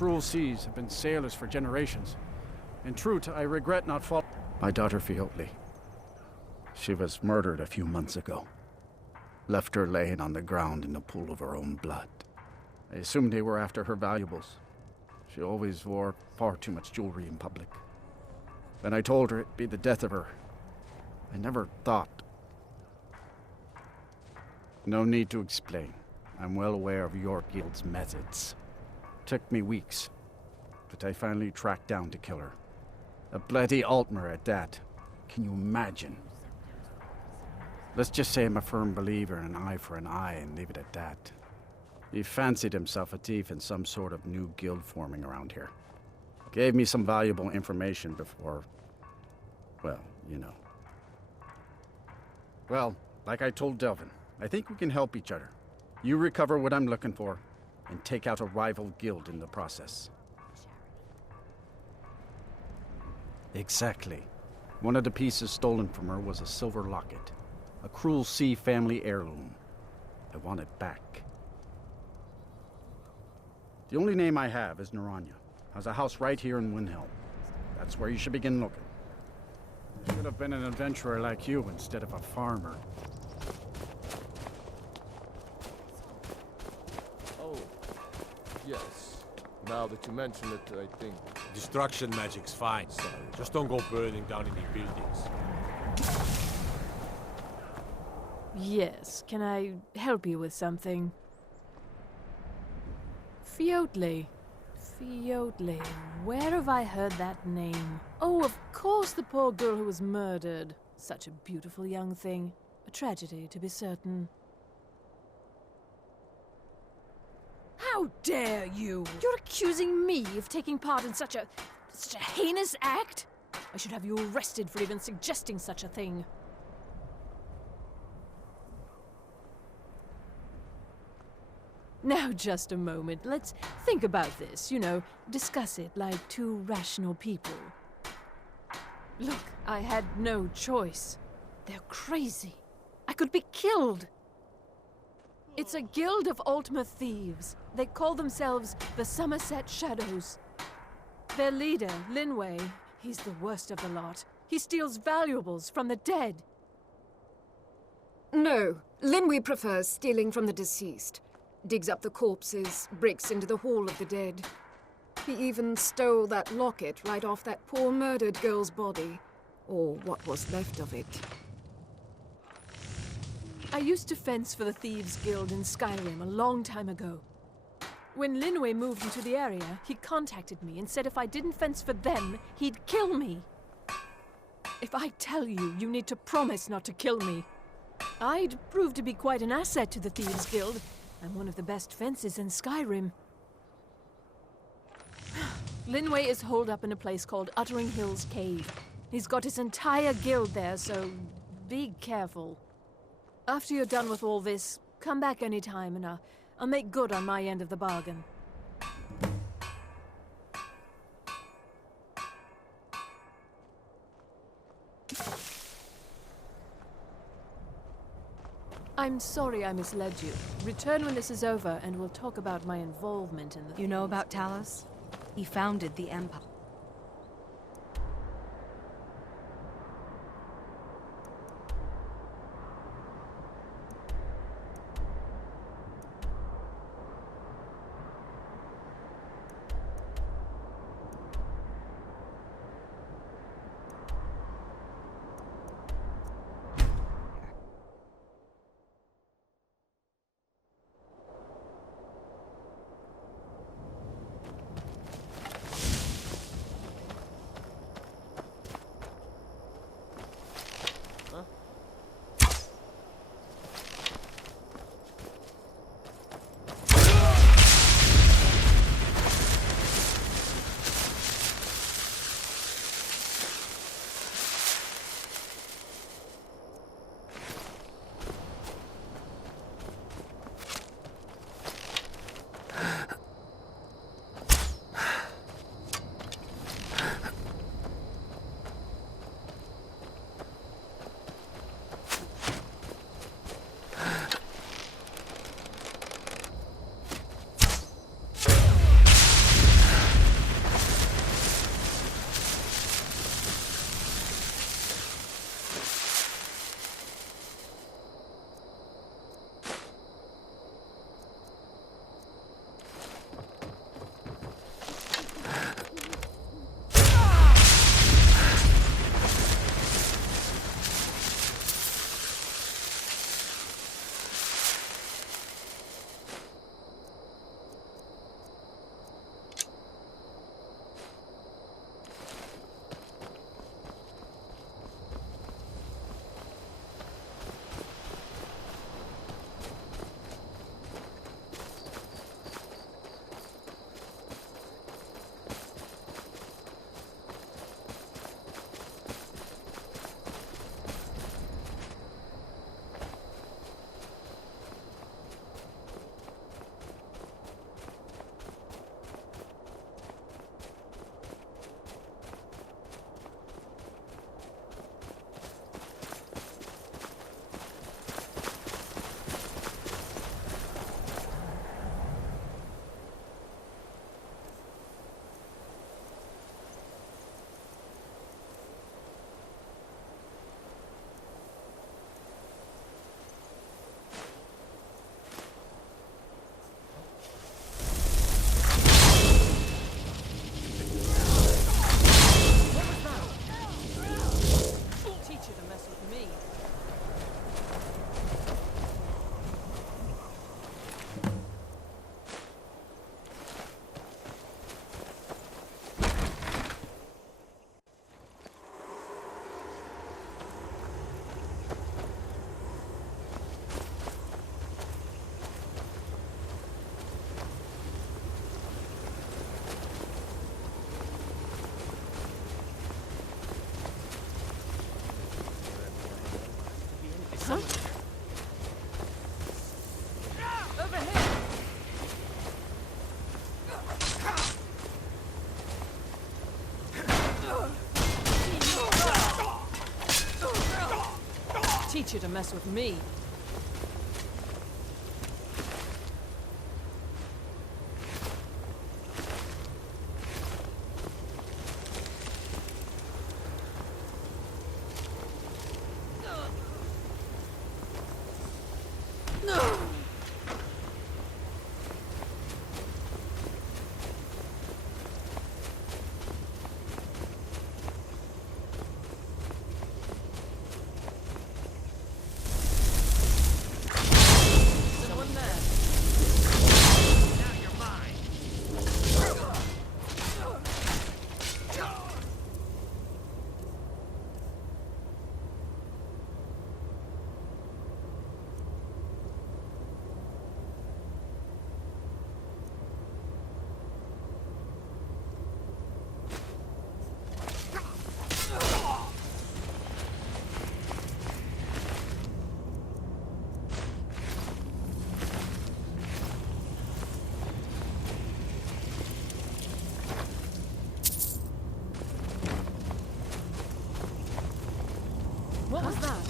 cruel seas have been sailors for generations. In truth, I regret not following my daughter Fiotli. She was murdered a few months ago. Left her laying on the ground in the pool of her own blood. I assumed they were after her valuables. She always wore far too much jewelry in public. When I told her it'd be the death of her, I never thought. No need to explain. I'm well aware of your guild's methods. Took me weeks, but I finally tracked down to kill her. A bloody Altmer at that. Can you imagine? Let's just say I'm a firm believer in an eye for an eye and leave it at that. He fancied himself a thief in some sort of new guild forming around here. Gave me some valuable information before, well, you know. Well, like I told Delvin, I think we can help each other. You recover what I'm looking for, and take out a rival guild in the process. Exactly. One of the pieces stolen from her was a silver locket. A Cruel Sea family heirloom. I want it back. The only name I have is Naranya. Has a house right here in Windhelm. That's where you should begin looking. Should have been an adventurer like you instead of a farmer. Oh, yes. Now that you mention it, I think... Destruction magic's fine. Sorry. Just don't go burning down any buildings. Yes, can I help you with something? Fiotli. Fiotli. Where have I heard that name? Oh, of course, the poor girl who was murdered. Such a beautiful young thing. A tragedy, to be certain. How dare you! You're accusing me of taking part in such a heinous act? I should have you arrested for even suggesting such a thing. Now, just a moment. Let's think about this, you know, discuss it like two rational people. Look, I had no choice. They're crazy. I could be killed. It's a guild of Altmer thieves. They call themselves the Summerset Shadows. Their leader, Linway, he's the worst of the lot. He steals valuables from the dead. No, Linway prefers stealing from the deceased. Digs up the corpses, breaks into the Hall of the Dead. He even stole that locket right off that poor murdered girl's body. Or what was left of it. I used to fence for the Thieves Guild in Skyrim a long time ago. When Linway moved into the area, he contacted me and said if I didn't fence for them, he'd kill me. If I tell you, you need to promise not to kill me. I'd prove to be quite an asset to the Thieves Guild. I'm one of the best fences in Skyrim. Linway is holed up in a place called Uttering Hills Cave. He's got his entire guild there, so be careful. After you're done with all this, come back anytime and I'll make good on my end of the bargain. I'm sorry I misled you. Return when this is over, and we'll talk about my involvement in the... You know about Talos? He founded the Empire. Over here! Teach you to mess with me. Someone there. Now you're mine. What was that?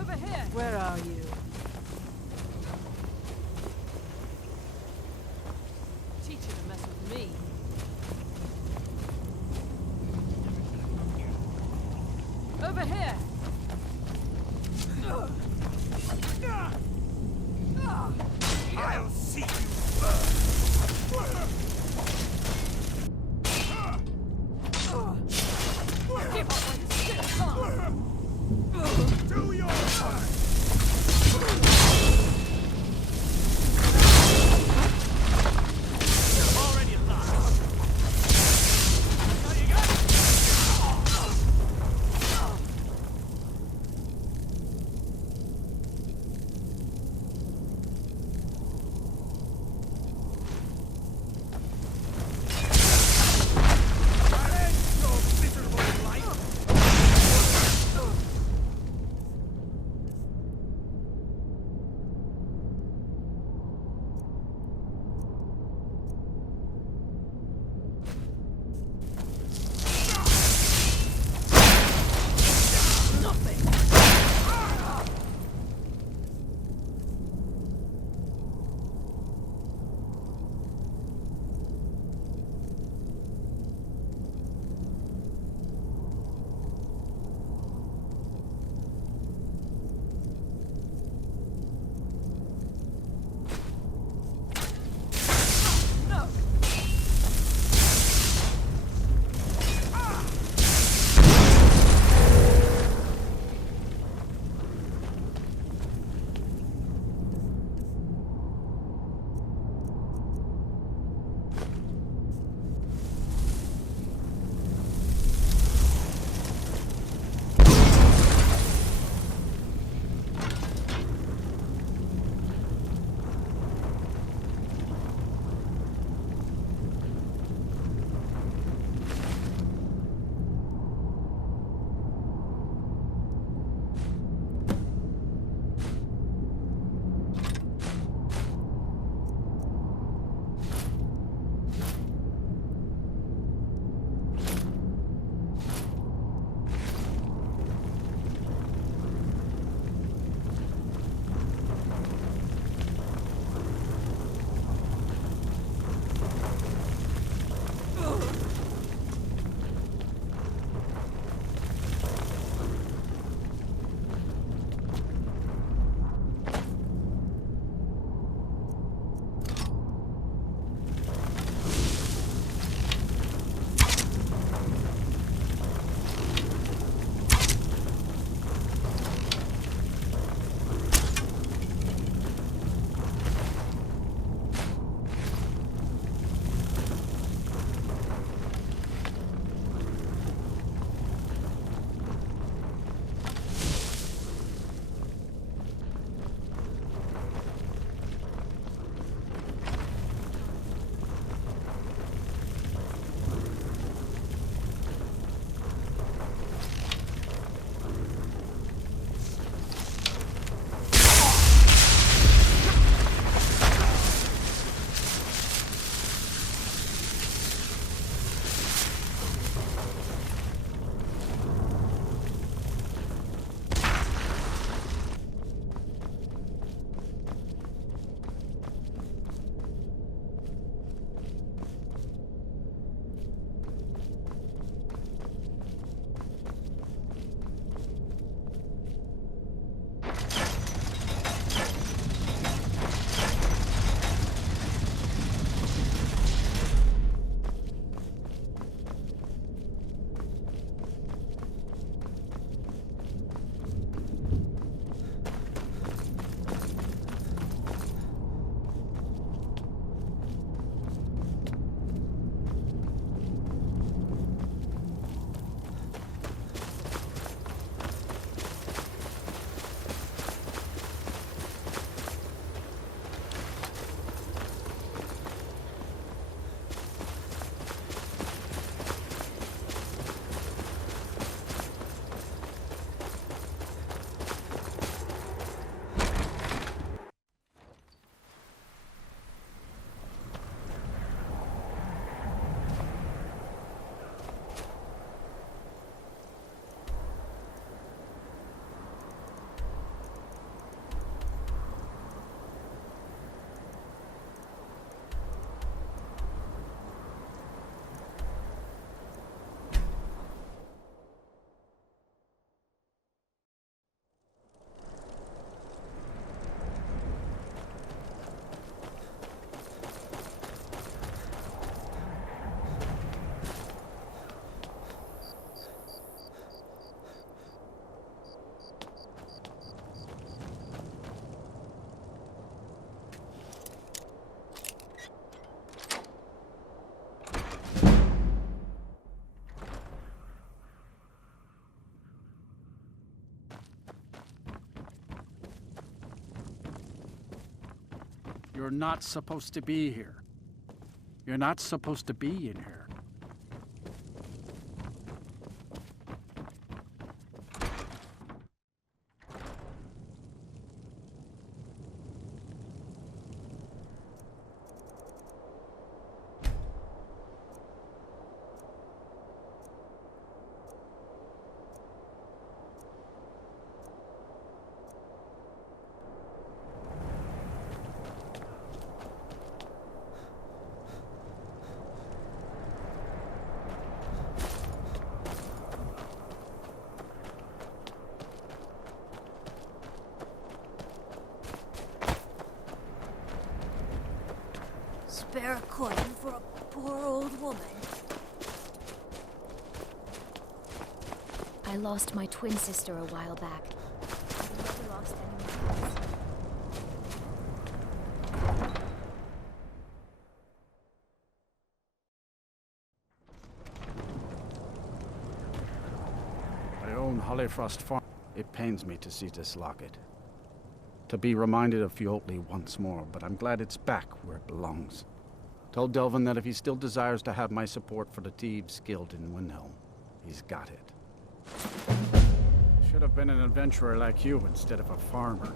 Over here! Where are you? Teach you to mess with me. Over here! I'll see you burn. Give up when it's still time! Do your part. You're already lost. Now you got it. You're not supposed to be here. You're not supposed to be in here. Spare a coin for a poor old woman. I lost my twin sister a while back. I've never lost anyone else. I own Hollyfrost Farm. It pains me to see this locket. To be reminded of Fjótli once more, but I'm glad it's back where it belongs. Told Delvin that if he still desires to have my support for the Thieves Guild in Windhelm, he's got it. Should have been an adventurer like you instead of a farmer.